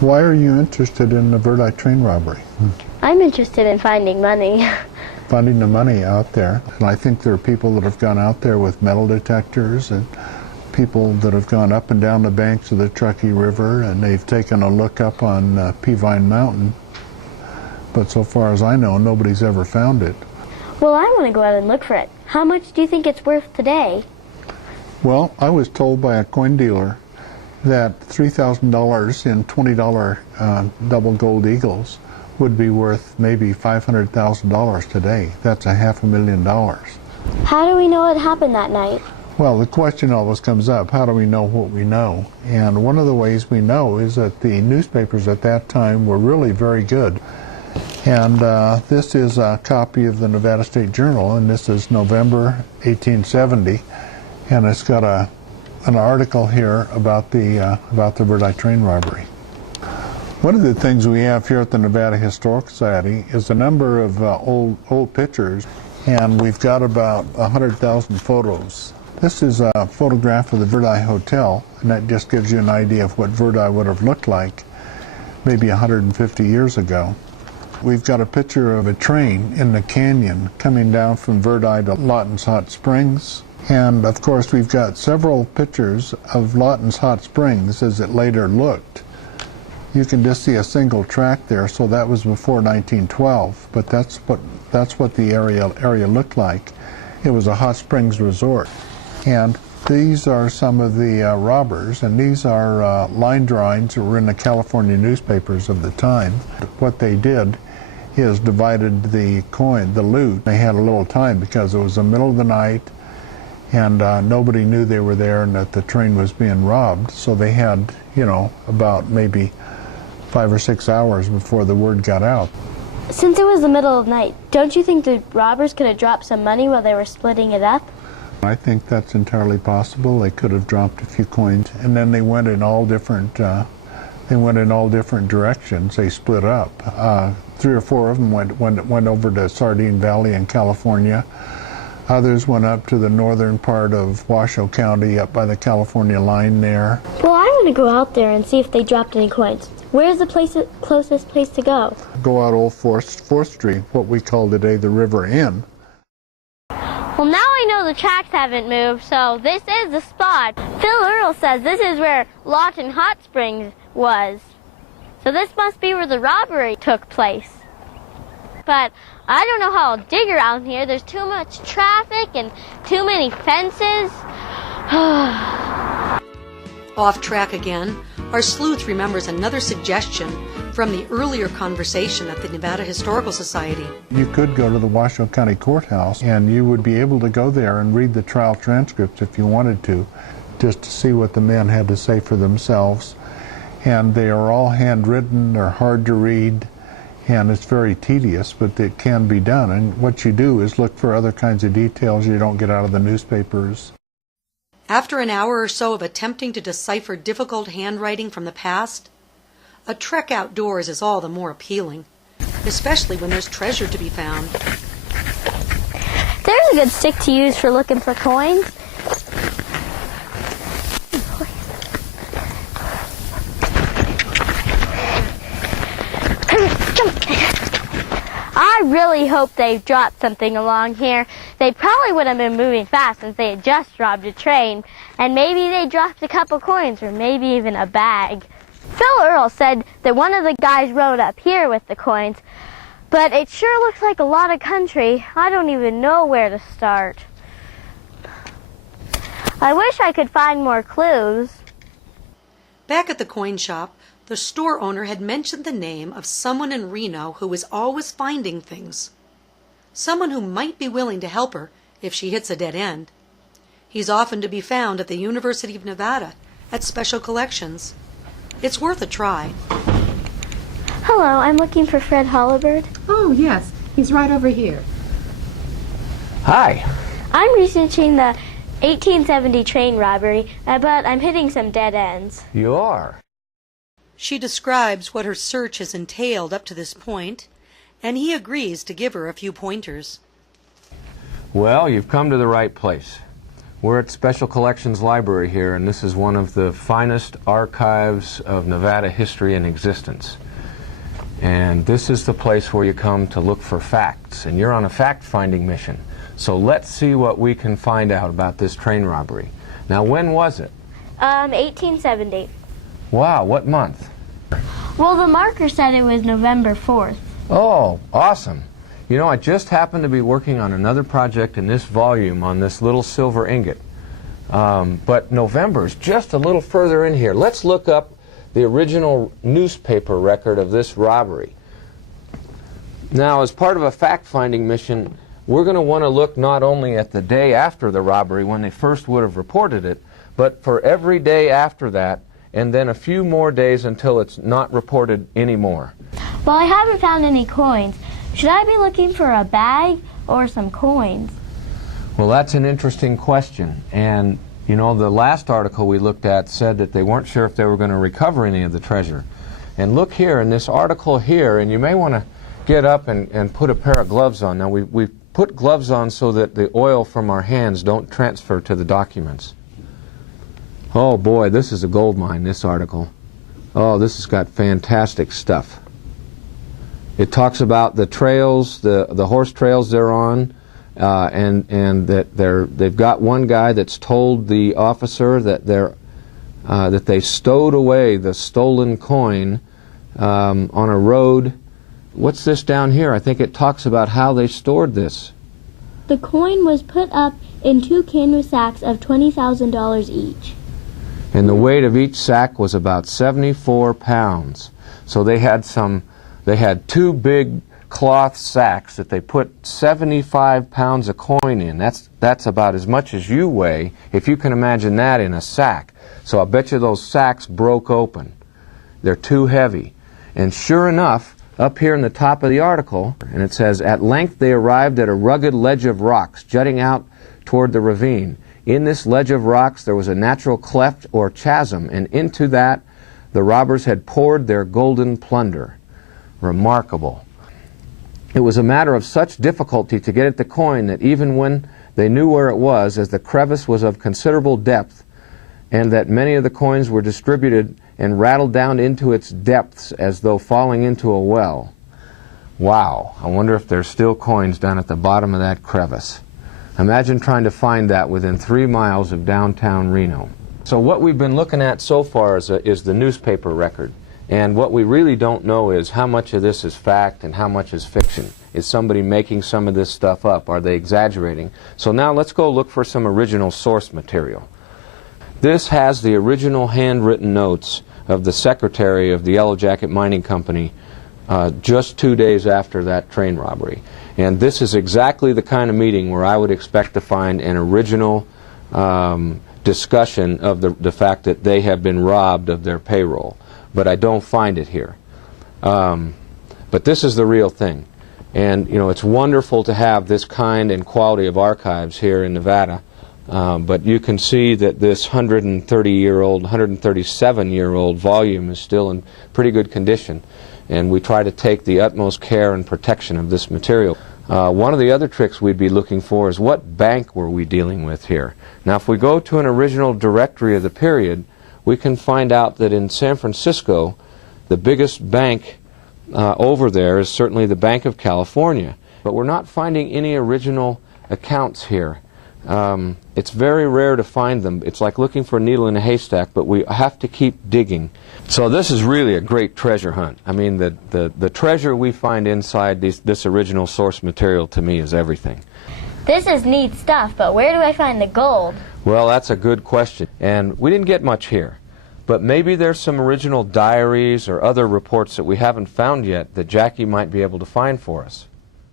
Why are you interested in the Verdi Train Robbery? I'm interested in finding money. Finding the money out there. And I think there are people that have gone out there with metal detectors and people that have gone up and down the banks of the Truckee River, and they've taken a look up on Peavine Mountain. But so far as I know, nobody's ever found it. Well, I want to go out and look for it. How much do you think it's worth today? Well, I was told by a coin dealer that $3,000 in $20 double gold eagles would be worth maybe $500,000 today. That's $500,000. How do we know it happened that night? Well, the question always comes up, how do we know what we know? And one of the ways we know is that the newspapers at that time were really very good. And this is a copy of the Nevada State Journal, and this is November 1870, and it's got an article here about the Verdi Train Robbery. One of the things we have here at the Nevada Historical Society is a number of old pictures, and we've got about 100,000 photos. This is a photograph of the Verdi Hotel, and that just gives you an idea of what Verdi would have looked like maybe 150 years ago. We've got a picture of a train in the canyon coming down from Verdi to Lawton's Hot Springs. And of course we've got several pictures of Lawton's Hot Springs as it later looked. You can just see a single track there, so that was before 1912, but that's what the area looked like. It was a hot springs resort. And these are some of the robbers, and these are line drawings that were in the California newspapers of the time. What they did is divided the coin, the loot. They had a little time because it was the middle of the night and nobody knew they were there and that the train was being robbed. So they had, you know, about maybe 5 or 6 hours before the word got out. Since it was the middle of the night, don't you think the robbers could have dropped some money while they were splitting it up? I think that's entirely possible. They could have dropped a few coins, and then they went in all different directions. They split up. 3 or 4 of them went over to Sardine Valley in California. Others went up to the northern part of Washoe County, up by the California line there. Well, I want to go out there and see if they dropped any coins. Where's the closest place to go? Go out Old 4th Street, what we call today the River Inn. Well, now I know the tracks haven't moved, so this is the spot. Phil Earl says this is where Lawton Hot Springs was. So this must be where the robbery took place. But I don't know how I'll dig around here. There's too much traffic and too many fences. Off track again, our sleuth remembers another suggestion from the earlier conversation at the Nevada Historical Society. You could go to the Washoe County Courthouse and you would be able to go there and read the trial transcripts if you wanted to, just to see what the men had to say for themselves. And they are all handwritten, they're hard to read, and it's very tedious, but it can be done. And what you do is look for other kinds of details you don't get out of the newspapers. After an hour or so of attempting to decipher difficult handwriting from the past, a trek outdoors is all the more appealing, especially when there's treasure to be found. There's a good stick to use for looking for coins. I really hope they've dropped something along here. They probably would have been moving fast since they had just robbed a train, and maybe they dropped a couple coins or maybe even a bag. Phil Earl said that one of the guys rode up here with the coins, but it sure looks like a lot of country. I don't even know where to start. I wish I could find more clues. Back at the coin shop, the store owner had mentioned the name of someone in Reno who was always finding things. Someone who might be willing to help her if she hits a dead end. He's often to be found at the University of Nevada at Special Collections. It's worth a try. Hello, I'm looking for Fred Holabird. Oh, yes. He's right over here. Hi. I'm researching the 1870 train robbery, but I'm hitting some dead ends. You are? She describes what her search has entailed up to this point, and he agrees to give her a few pointers. Well, you've come to the right place. We're at Special Collections Library here, and this is one of the finest archives of Nevada history in existence. And this is the place where you come to look for facts, and you're on a fact-finding mission. So let's see what we can find out about this train robbery. Now, when was it? 1870. Wow, what month? Well, the marker said it was November 4th. Oh, awesome. You know, I just happened to be working on another project in this volume on this little silver ingot. But November's just a little further in here. Let's look up the original newspaper record of this robbery. Now, as part of a fact-finding mission, we're going to want to look not only at the day after the robbery when they first would have reported it, but for every day after that, and then a few more days until it's not reported anymore. Well, I haven't found any coins. Should I be looking for a bag or some coins? Well, that's an interesting question. And, you know, the last article we looked at said that they weren't sure if they were going to recover any of the treasure. And look here in this article here, and you may want to get up and put a pair of gloves on. Now, we put gloves on so that the oil from our hands don't transfer to the documents. Oh, boy, this is a gold mine, this article. Oh, this has got fantastic stuff. It talks about the trails, the horse trails they're on, and that they've got one guy that's told the officer that that they stowed away the stolen coin on a road. What's this down here? I think it talks about how they stored this. The coin was put up in 2 canvas sacks of $20,000 each. And the weight of each sack was about 74 pounds. So they had 2 big cloth sacks that they put 75 pounds of coin in. That's about as much as you weigh, if you can imagine that in a sack. So I bet you those sacks broke open. They're too heavy. And sure enough, up here in the top of the article, and it says, "At length they arrived at a rugged ledge of rocks jutting out toward the ravine. In this ledge of rocks there was a natural cleft or chasm, and into that the robbers had poured their golden plunder." Remarkable. It was a matter of such difficulty to get at the coin that even when they knew where it was, as the crevice was of considerable depth, and that many of the coins were distributed and rattled down into its depths as though falling into a well. Wow, I wonder if there's still coins down at the bottom of that crevice. Imagine trying to find that within 3 miles of downtown Reno. So what we've been looking at so far is the newspaper record. And what we really don't know is how much of this is fact and how much is fiction. Is somebody making some of this stuff up? Are they exaggerating? So now let's go look for some original source material. This has the original handwritten notes of the secretary of the Yellow Jacket Mining Company just 2 days after that train robbery. And this is exactly the kind of meeting where I would expect to find an original discussion of the fact that they have been robbed of their payroll. But I don't find it here. But this is the real thing. And, you know, it's wonderful to have this kind and quality of archives here in Nevada. But you can see that this 130-year-old, 137-year-old volume is still in pretty good condition. And we try to take the utmost care and protection of this material. One of the other tricks we'd be looking for is what bank were we dealing with here. Now, if we go to an original directory of the period, we can find out that in San Francisco, the biggest bank over there is certainly the Bank of California. But we're not finding any original accounts here. It's very rare to find them. It's like looking for a needle in a haystack, but we have to keep digging. So this is really a great treasure hunt. I mean, the treasure we find inside this original source material, to me, is everything. This is neat stuff, but where do I find the gold? Well, that's a good question. And we didn't get much here. But maybe there's some original diaries or other reports that we haven't found yet that Jackie might be able to find for us.